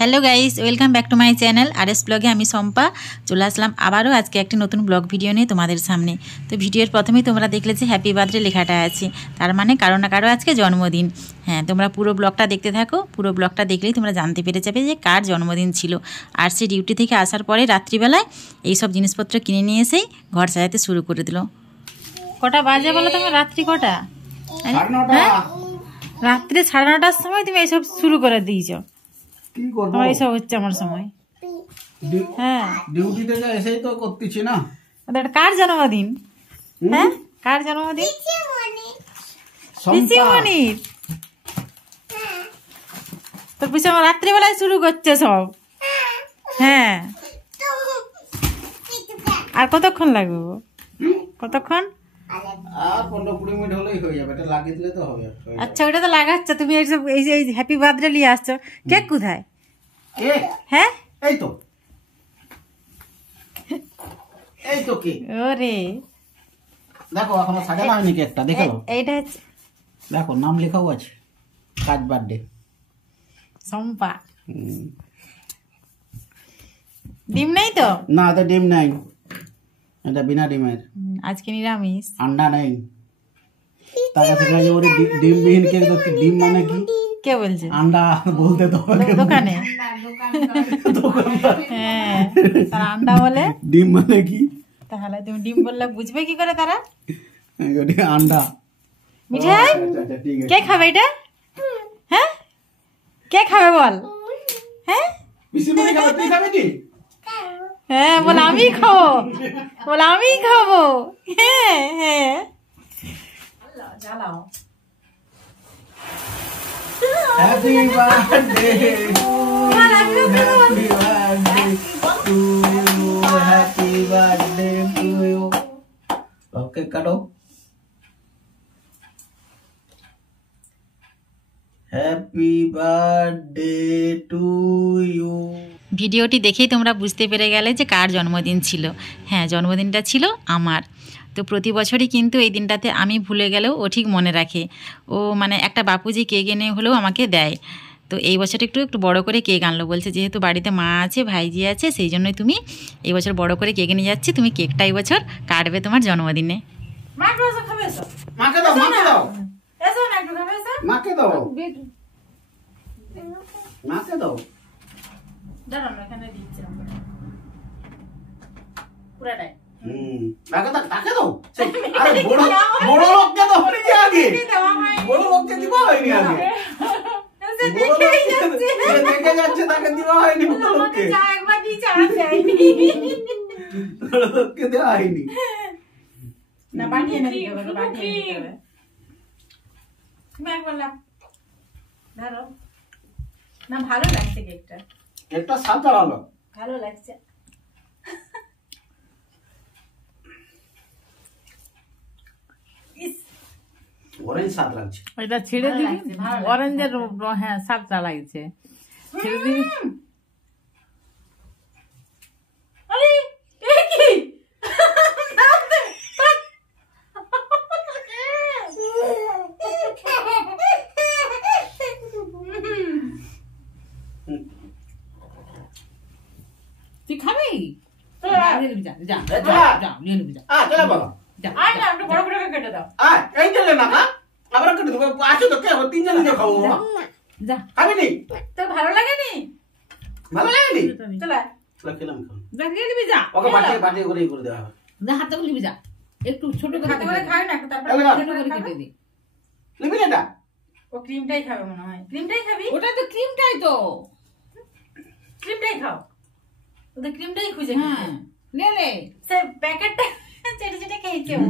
Hello guys, welcome back to my channel RS ব্লগে। আমি সম্পা চলে আসলাম আবারও আজকে একটি নতুন ব্লগ ভিডিও নিয়ে তোমাদের সামনে। তো ভিডিওর প্রথমেই তোমরা দেখলে যে হ্যাপি বার্থডে লেখাটা আছে, তার মানে কারো না কারো আজকে জন্মদিন। হ্যাঁ, তোমরা পুরো ব্লগটা দেখতে থাকো। পুরো ব্লগটা দেখলেই তোমরা জানতে পেরে যাবে যে কার জন্মদিন ছিল। আর সে ডিউটি থেকে আসার পরে রাত্রিবেলায় এইসব জিনিসপত্র কিনে নিয়ে এসেই ঘর সাজাতে শুরু করে দিল। কটা বাজে বলো তোমার? রাত্রি কটা? রাত্রি 9:30টার সময় তুমি এইসব শুরু করে দিয়েছ। তোমার এইসব হচ্ছে আমার সময়। হ্যাঁ, ডিউটি থেকে এসেই তো করতেছি না। কার জন্মদিন? হ্যাঁ, কার জন্মদিন? পিসিমণির। তোর পিছনে রাত্রিবেলায় শুরু করছে সব। হ্যাঁ, আর কতক্ষণ লাগবে? কতক্ষণ? আর 15-20 মিনিট হলেই হয়ে যাবে। এটা লাগিয়ে দিলে তো হবে। আচ্ছা, ওটা তো লাগাচ্ছ তুমি। এইসব এই যে হ্যাপি বার্থডে নিয়ে আসছো। কেক কোথায়? হ্যাঁ, এই তো কি ওরে দেখো, এখনো সাজানো হয়নি কেকটা। দেখো এইটা হচ্ছে, দেখো নাম লেখাও আছে, কাজ বার্থডে সম্পা। ডিম নেই তো? না, তো ডিম নাই। এটা বিনা ডিমের। আজকে নিরামিষ। আন্ডা নেই। তার কাছে গেলে ওরে ডিমবিহীন কেক তো। ডিম মানে কি? কে বলছে? আন্ডা বলতে তো দোকানে। হ্যাঁ, তারা আন্ডা বলে। ডিম মানে কি? তাহলে তুমি ডিম বললে বুঝবে কি করে তারা? আন্ডা। মিঠাই কে খাবে এটা? হ্যাঁ, কে খাবে বল? হ্যাঁ, হ্যাঁ বল, আমি খাবো। বল আমি খাবো। হ্যাঁ হ্যাঁ, জ্বালাও। Happy birthday, happy birthday to you, happy birthday to you. Okay, কাটো। Happy birthday to you. ভিডিওটি দেখেই তোমরা বুঝতে পেরে গেলে যে কার জন্মদিন ছিল। হ্যাঁ, জন্মদিনটা ছিল আমার। তো প্রতি বছরই কিন্তু এই দিনটাতে আমি ভুলে গেলেও ও ঠিক মনে রাখে। ও মানে একটা বাপুজি কেক এনে হলেও আমাকে দেয়। তো এই বছর একটু বড় করে কেক আনলো। বলছে যেহেতু বাড়িতে মা আছে, ভাইজি আছে, সেই জন্যই তুমি এই বছর বড় করে কেক নিয়ে যাচ্ছি। তুমি কেকটা এই বছর কাটবে তোমার জন্মদিনে। মাকে দাও, মাকে দাও, মাকে দাও, মাকে দাও। তাকে দাও। আরে বড় লোককে দাও আগে। বড় লোককে দিবা হয়নি আগে। দেখে যাচ্ছে, তাকে দিবা হয়নি। বড় লোককে দেওয়া হয়নি। না, বানিয়ে না দিতে হবে, বানিয়ে নিতে হবে। তুমি একবার ধরো না। ভালো লাগছে কেকটা। কেকটা স্বাদ ভালো, ভালো লাগছে। অরেঞ্জ স্বাদ লাগছে। এটা ছেড়ে দিবি, অরেঞ্জের। হ্যাঁ, স্বাদটা লাগছে, ছেড়ে দিবি। তুই খাবি? ভালো লাগেনি? ভালো লাগেনি? হাতে করে নিবি, যা একটু ছোট হাতে করে খাবে না, তারপর ছোট করে কেটে দে। ও ক্রিমটাই খাবে মনে হয়। ক্রিমটাই খাবি? ওটা তো ক্রিমটাই তো। ক্রিমটাই খাও। ওদের ক্রিমটাই খুঁজে। হ্যাঁ, নে নে সে প্যাকেটটা চেটে চেটে খেয়েছে ও।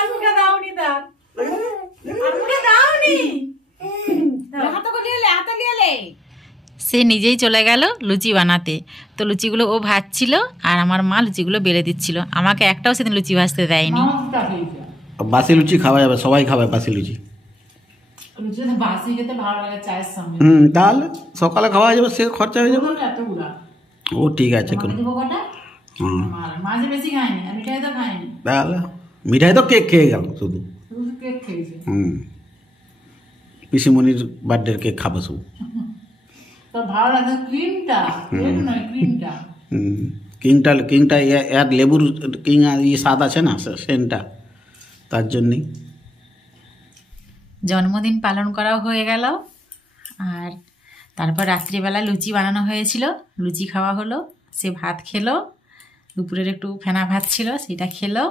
আজকে দাওনি তার। আজকে দাওনি। হাতে করে নিয়ে লে, হাতে নিয়ে লে। সে নিজেই চলে গেল লুচি বানাতে। তো লুচিগুলো ও ভাজছিল আর আমার মা লুচিগুলো বেলে দিচ্ছিল। আমাকে একটাও সেদিন লুচি ভাজতে দেয়নি। বাসি লুচি খাওয়া যাবে, সবাই খাবে বাসি লুচি। বাসি খেতে ভালো লাগে চায়ের সঙ্গে। তাহলে সকালে খাওয়া যাবে, সে খরচা হয়ে যাবে। ও ঠিক আছে। মাঝে বেশি খাইনি, মিঠাই তো খাইনি। তাহলে মিঠাই তো কেক খেয়ে গেল শুধু। কেক খেয়েছে। পিসিমণির বার্থডের কেক খাবো সব। তো ভালো লাগে ক্রিমটা, কেক নয় ক্রিমটা। কিংটা এক লেবুর কিং স্বাদ আছে না সেনটা, তার জন্যই। জন্মদিন পালন করাও হয়ে গেল, আর তারপর রাত্রিবেলা লুচি বানানো হয়েছিল, লুচি খাওয়া হলো, সে ভাত খেলো, দুপুরের একটু ফেনা ভাত ছিল সেটা খেলো।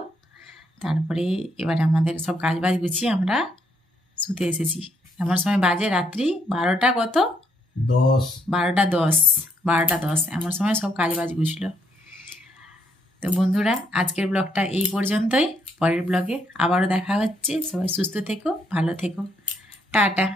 তারপরে এবারে আমাদের সব কাজবাজ গুছিয়ে আমরা শুতে এসেছি। এমন সময় বাজে রাত্রি 12টা কত 10 12:10 এমন সময় সব কাজবাজ গুছলো। তো বন্ধুরা, আজকের ব্লগটা এই পর্যন্তই। পরের ব্লগে আবারও দেখা হচ্ছে। সবাই সুস্থ থেকো, ভালো থেকো, টাটা।